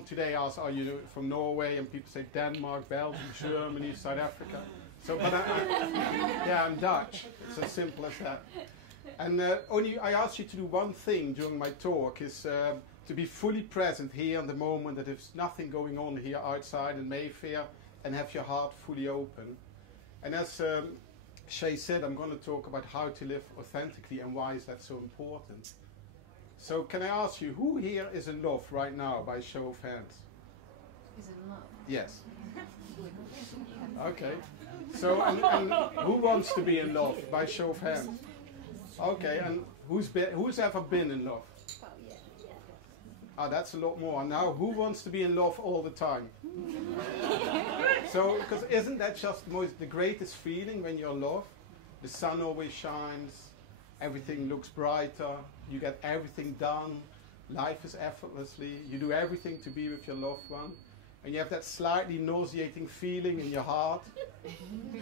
someone today asks, are you from Norway? And people say Denmark, Belgium, Germany, South Africa. So, but yeah, I'm Dutch. It's as simple as that. And I asked you to do one thing during my talk, is to be fully present here in the moment, that there's nothing going on here outside in Mayfair, and have your heart fully open. And as Shay said, I'm going to talk about how to live authentically and why is that so important. So can I ask you, who here is in love right now, by show of hands? Is in love? Yes. Okay. So, and who wants to be in love, by show of hands? Okay, and who's ever been in love? Oh, yeah. Ah, that's a lot more. Now, who wants to be in love all the time? So, because isn't that just the greatest feeling when you're in love? The sun always shines, everything looks brighter, you get everything done, life is effortlessly, you do everything to be with your loved one, and you have that slightly nauseating feeling in your heart,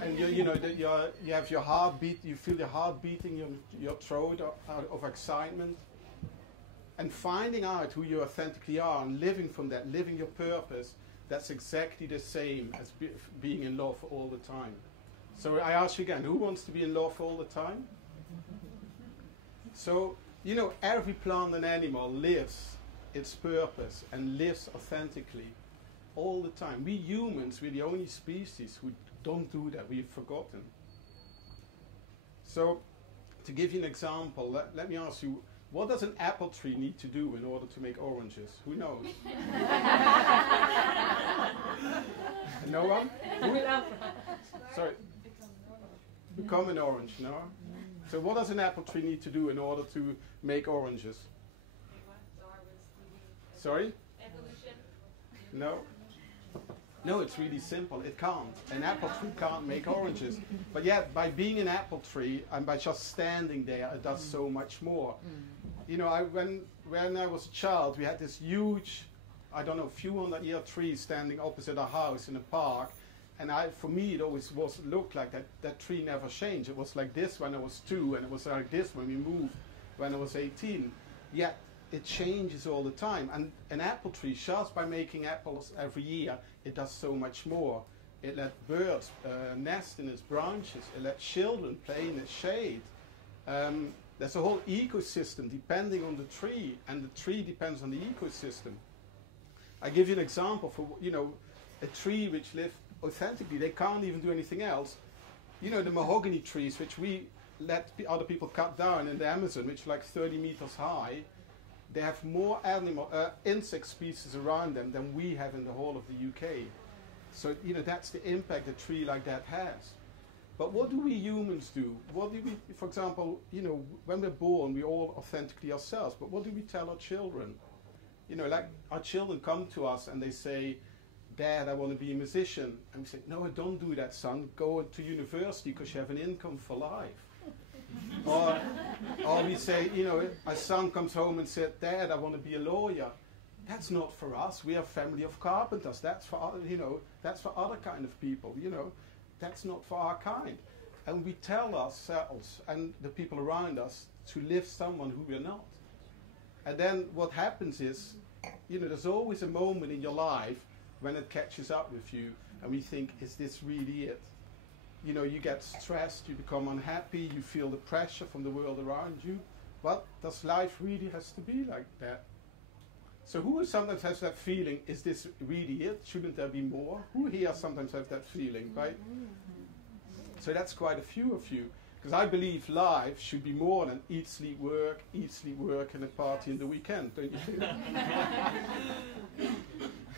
and you have your heart beat, you feel your heart beating your throat out of excitement, and finding out who you authentically are and living from that, living your purpose. That's exactly the same as being in love all the time. So I ask you again, who wants to be in love all the time? So, every plant and animal lives its purpose and lives authentically all the time. We humans, we're the only species who don't do that. We've forgotten. So, to give you an example, let me ask you, what does an apple tree need to do in order to make oranges? Who knows? No one? Sorry. Become an orange, no? So what does an apple tree need to do in order to make oranges? Sorry? Evolution. No? No, it's really simple. It can't. An apple tree can't make oranges. But yet, by being an apple tree and by just standing there, it does so much more. When I was a child, we had this huge, few hundred-year tree standing opposite our house in a park. And for me, it always looked like that tree never changed. It was like this when I was 2, and it was like this when we moved when I was 18. Yet, it changes all the time. And an apple tree, just by making apples every year, it does so much more. It lets birds nest in its branches. It lets children play in its shade. There's a whole ecosystem depending on the tree, and the tree depends on the ecosystem. I give you an example for, a tree which lives authentically. They can't even do anything else. The mahogany trees, which we let other people cut down in the Amazon, which are like 30 meters high, they have more insect species around them than we have in the whole of the UK. So, that's the impact a tree like that has. But what do we humans do? What do we, for example, when we're born, we're all authentically ourselves. But what do we tell our children? Like our children come to us and they say, Dad, I want to be a musician. And we say, no, don't do that, son. Go to university because you have an income for life. Or we say, my son comes home and said, Dad, I want to be a lawyer. That's not for us. We are a family of carpenters. That's for that's for other kind of people. That's not for our kind. And we tell ourselves and the people around us to live someone who we're not. And then what happens is, there's always a moment in your life when it catches up with you, and we think, is this really it? You get stressed, you become unhappy, you feel the pressure from the world around you. But does life really has to be like that? So who sometimes has that feeling, is this really it? Shouldn't there be more? Who here sometimes has that feeling, right? So that's quite a few of you. Because I believe life should be more than eat, sleep, work, and a party in the weekend, don't you think?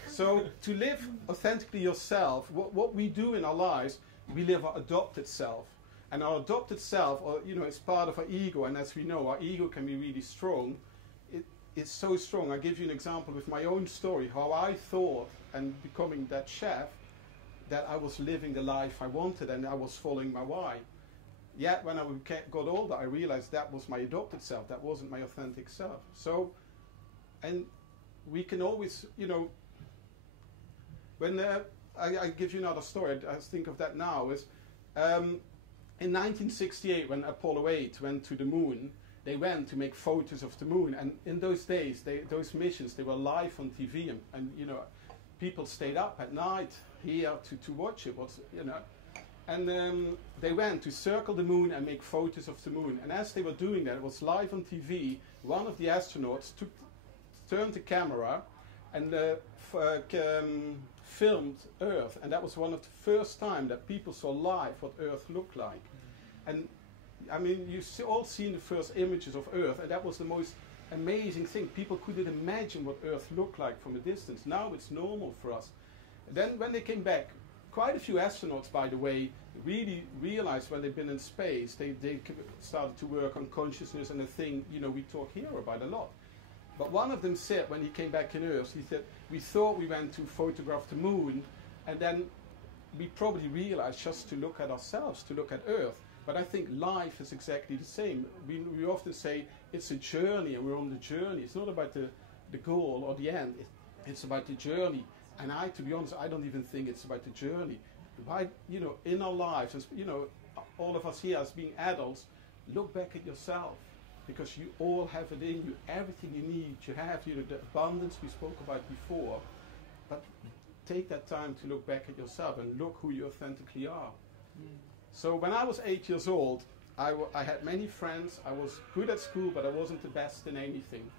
So to live authentically yourself, what we do in our lives, we live our adopted self. And our adopted self, is part of our ego, and as we know, our ego can be really strong. It's so strong. I'll give you an example with my own story, how I thought, and becoming that chef, that I was living the life I wanted and I was following my why. Yet when I got older, I realized that was my adopted self, that wasn't my authentic self. So, and we can always, when I give you another story, I think of that now, is in 1968 when Apollo 8 went to the moon, they went to make photos of the moon. And in those days, those missions, they were live on TV, and you know, people stayed up at night here to watch it. And they went to circle the moon and make photos of the moon. And as they were doing that, it was live on TV. One of the astronauts turned the camera and filmed Earth, and that was one of the first time that people saw live what Earth looked like. And I mean, you've all seen the first images of Earth, and that was the most amazing thing. People couldn't imagine what Earth looked like from a distance. Now it's normal for us. Then when they came back, quite a few astronauts, by the way, really realized when they've been in space, they started to work on consciousness, and a thing, you know, we talk here about a lot. But one of them said, when he came back in Earth, he said, we thought we went to photograph the moon, and then we probably realized just to look at ourselves, to look at Earth. But I think life is exactly the same. We often say it's a journey, and we're on the journey. It's not about the goal or the end. It's about the journey. And to be honest, I don't even think it's about the journey. Why, you know, in our lives, as, you know, all of us here as being adults, look back at yourself, because you all have it in you. Everything you need, you have, you know, the abundance we spoke about before. But take that time to look back at yourself and look who you authentically are. So when I was 8 years old, I had many friends. I was good at school, but I wasn't the best in anything.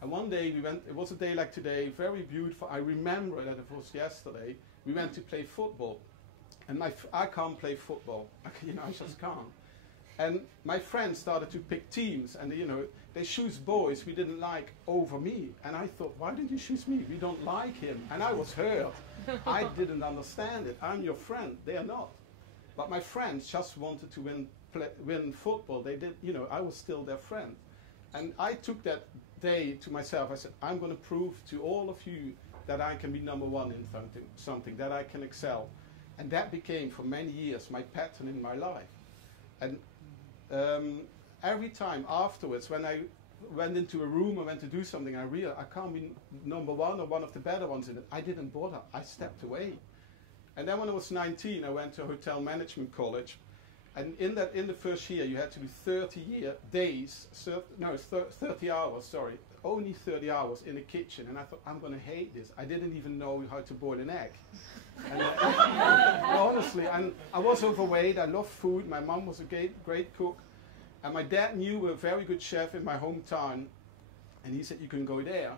And one day we went, it was a day like today, very beautiful. I remember that it was yesterday. We went to play football. And I can't play football. You know, I just can't. And my friends started to pick teams, and you know, they choose boys we didn't like over me. And I thought, why did you choose me? We don't like him. And I was hurt. I didn't understand it. I'm your friend. They are not. But my friends just wanted to win football. They did, you know, I was still their friend. And I took that day to myself. I said, I'm going to prove to all of you that I can be number one in something, that I can excel. And that became, for many years, my pattern in my life. And every time afterwards, when I went into a room or went to do something, I realized I can't be number one or one of the better ones in it. I didn't bother. I stepped away. And then when I was 19, I went to a hotel management college. And in the first year, you had to do 30 hours, sorry, only 30 hours in the kitchen. And I thought, I'm going to hate this. I didn't even know how to boil an egg. And, honestly, and I was overweight. I loved food. My mom was a great cook. And my dad knew a very good chef in my hometown. And he said, you can go there.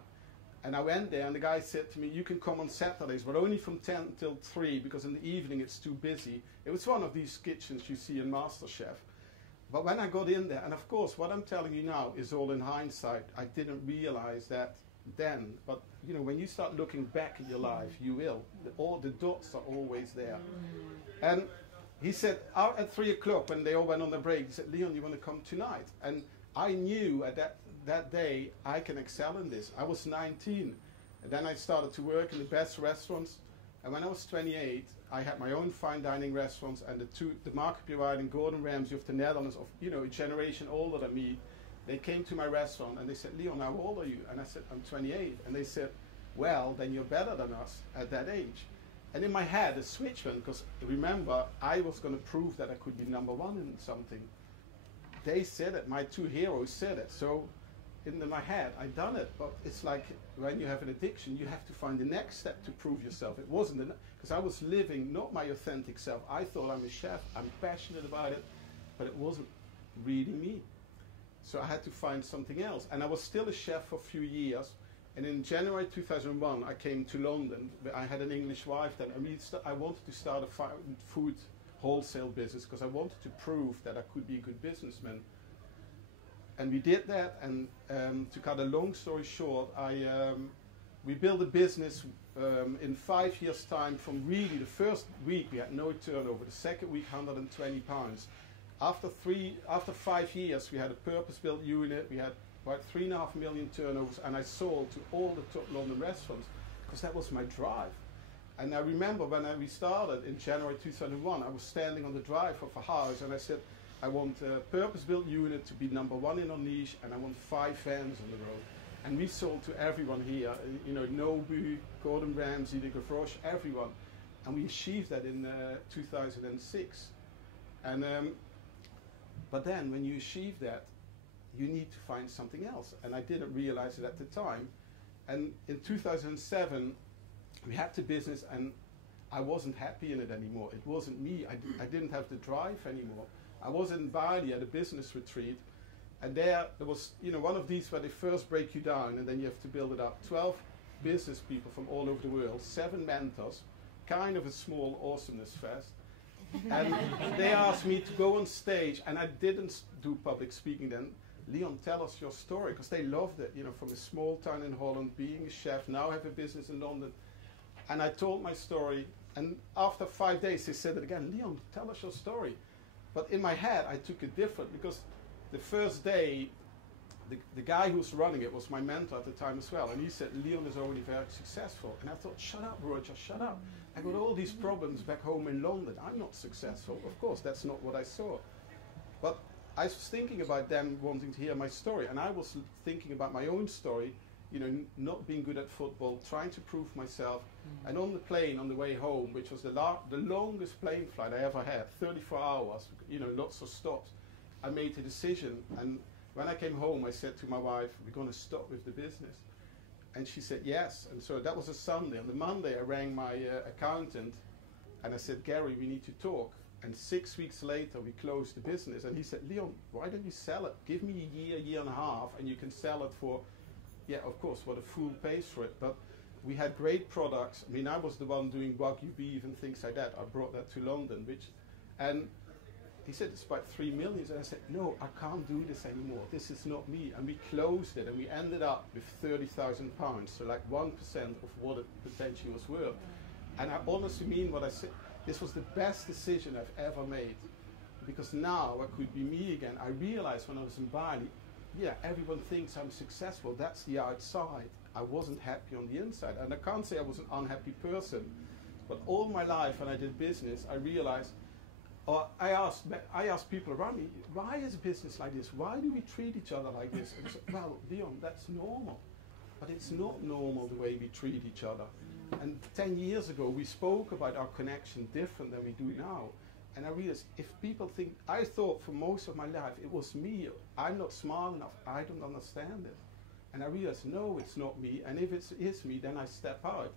And I went there, and the guy said to me, you can come on Saturdays, but only from 10 till 3, because in the evening it's too busy. It was one of these kitchens you see in MasterChef. But when I got in there, and of course, what I'm telling you now is all in hindsight. I didn't realize that then. But, you know, when you start looking back at your life, you will. All the dots are always there. And he said, out at 3 o'clock, when they all went on the break, he said, Leon, you want to come tonight? And I knew at that day, I can excel in this. I was 19. And then I started to work in the best restaurants. And when I was 28, I had my own fine dining restaurants, and the Market Bureau and Gordon Ramsay of the Netherlands, of, you know, a generation older than me, they came to my restaurant and they said, Leon, how old are you? And I said, I'm 28. And they said, well, then you're better than us at that age. And in my head, a switch went, because remember, I was going to prove that I could be number one in something. They said it. My two heroes said it. So in my head, I done it. But it's like when you have an addiction, you have to find the next step to prove yourself. It wasn't, because I was living not my authentic self. I thought I'm a chef. I'm passionate about it. But it wasn't really me. So I had to find something else. And I was still a chef for a few years. And in January 2001, I came to London. I had an English wife then. I wanted to start a food wholesale business, because I wanted to prove that I could be a good businessman. And we did that. And to cut a long story short, we built a business in 5 years' time. From really the first week, we had no turnover. The second week, £120. After 5 years, we had a purpose-built unit. We had about 3.5 million turnovers, and I sold to all the top London restaurants, because that was my drive. And I remember when we started in January 2001, I was standing on the drive of a house, and I said, I want a purpose-built unit to be number one in our niche, and I want 5 vans on the road. And we sold to everyone here, you know, Nobu, Gordon Ramsay, the Gavroche, everyone. And we achieved that in 2006. And but then when you achieve that, you need to find something else. And I didn't realize it at the time. And in 2007, we had the business, and I wasn't happy in it anymore. It wasn't me. I didn't have the drive anymore. I was in Bali at a business retreat, and there was, you know, one of these where they first break you down and then you have to build it up. 12 business people from all over the world, 7 mentors, kind of a small awesomeness fest. And they asked me to go on stage, and I didn't do public speaking then. Leon, tell us your story, because they loved it, you know, from a small town in Holland, being a chef, now have a business in London. And I told my story, and after 5 days they said it again, Leon, tell us your story. But in my head I took it different, because the first day, the guy who's running it was my mentor at the time as well, and he said, Leon is already very successful. And I thought, shut up, Roger, shut up. I got all these problems back home in London. I'm not successful. Of course, that's not what I saw. But I was thinking about them wanting to hear my story, and I was thinking about my own story, you know, not being good at football, trying to prove myself. And on the plane on the way home, which was the longest plane flight I ever had, 34 hours, you know, lots of stops, I made a decision. And when I came home, I said to my wife, we're going to stop with the business. And she said yes. And so that was a Sunday. On the Monday, I rang my accountant, and I said, Gary, we need to talk. And 6 weeks later, we closed the business. And he said, Leon, why don't you sell it? Give me a year and a half, and you can sell it for, yeah, of course, what a fool pays for it. But we had great products. I mean, I was the one doing Wagyu beef and things like that. I brought that to London, and he said, it's about 3 million. And I said, no, I can't do this anymore. This is not me. And we closed it, and we ended up with £30,000, so like 1% of what it potentially was worth. And I honestly mean what I said. This was the best decision I've ever made, because now I could be me again. I realized when I was in Bali, yeah, everyone thinks I'm successful. That's the outside. I wasn't happy on the inside. And I can't say I was an unhappy person, but all my life when I did business, I realized, or I asked people around me, why is business like this? Why do we treat each other like this? And I said, well, Leon, that's normal. But it's not normal the way we treat each other. And 10 years ago, we spoke about our connection different than we do now. And I realized, if people think, I thought for most of my life, it was me. I'm not smart enough. I don't understand it. And I realized, no, it's not me. And if it is me, then I step out.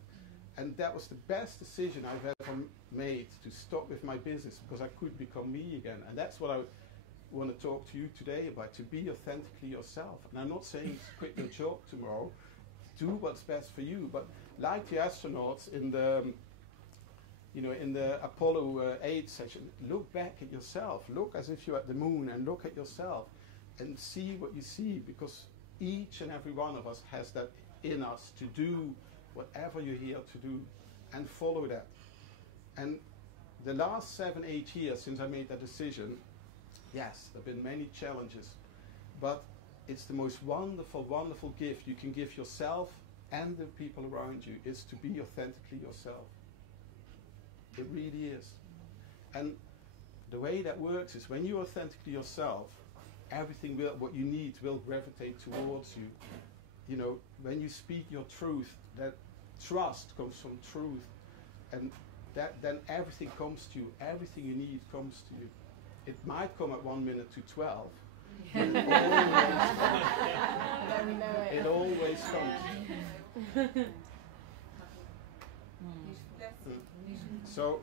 And that was the best decision I've ever made, to stop with my business, because I could become me again. And that's what I want to talk to you today about, to be authentically yourself. And I'm not saying quit your job tomorrow. Do what's best for you. But like the astronauts in the, you know, in the Apollo 8 section, look back at yourself. Look as if you're at the moon, and look at yourself and see what you see, because each and every one of us has that in us to do whatever you're here to do, and follow that. And the last 7-8 years since I made that decision, yes, there have been many challenges, but it's the most wonderful, wonderful gift you can give yourself and the people around you, is to be authentically yourself. It really is. And the way that works is, when you're authentically yourself, everything what you need will gravitate towards you. You know, when you speak your truth, that trust comes from truth, and then everything comes to you. Everything you need comes to you. It might come at 1 minute to 12. But it always comes. So,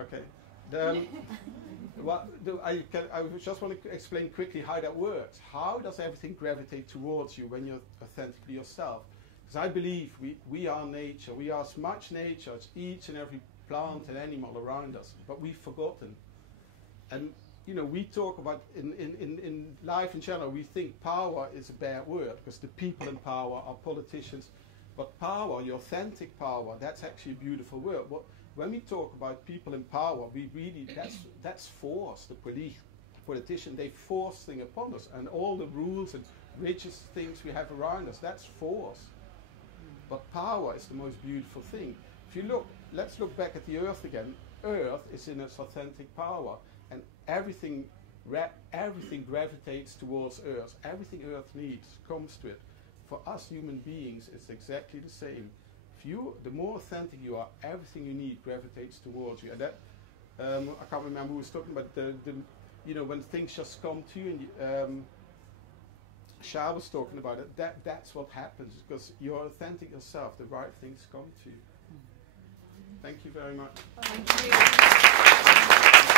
okay. I just want to explain quickly how that works. How does everything gravitate towards you when you're authentically yourself? Because I believe we are nature. We are as much nature as each and every plant and animal around us, but we've forgotten. And you know, we talk about in life in general, we think power is a bad word, because the people in power are politicians. But power, your authentic power, that's actually a beautiful word. When we talk about people in power, we really, that's force. The politician, they force things upon us, and all the rules and rigid things we have around us, that's force. But power is the most beautiful thing. If you look, let's look back at the earth again. Earth is in its authentic power, and everything gravitates towards Earth. Everything Earth needs comes to it. For us human beings, it's exactly the same. The more authentic you are, everything you need gravitates towards you. And that, I can't remember who was talking about you know, when things just come to you. And Shah was talking about it, that's what happens, because you're authentic yourself, the right things come to you. Thank you very much. Thank you.